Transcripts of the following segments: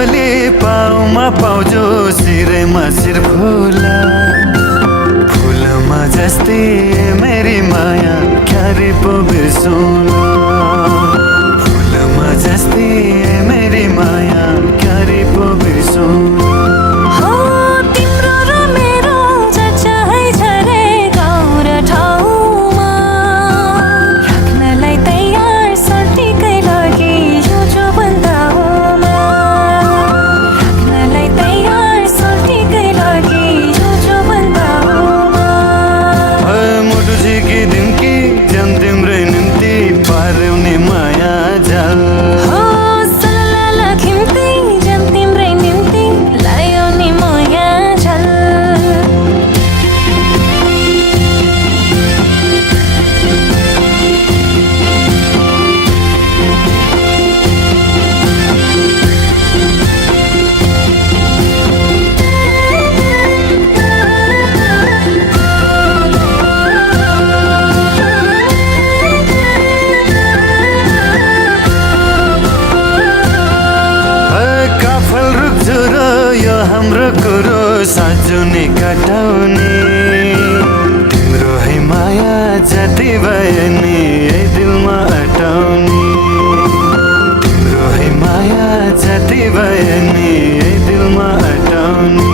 डोली पाउमा पाउजो सिरैमा सिर फुलमा जस्तै मेरी माया क्यारे पो बिर्सौँला फुलमा जस्तै मेरी माया क्यारे पो बिर्सौँला हाम्रो कुरो साँचो नै काटाउने तिम्रो है माया जति भयो नि है दिलमा अटाउने तिम्रो है माया जति भयो नि है दिलमा अटाउने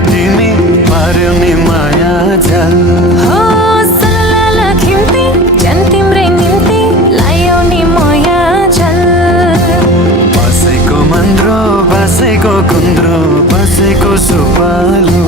तिमी पार्यौ नि माया जल सलला खिम्ती जन तिम्रै निम्ति लायौ नि माया जल बसेको मन्द्रो बसेको कुन्द्रो बसेको सुपालो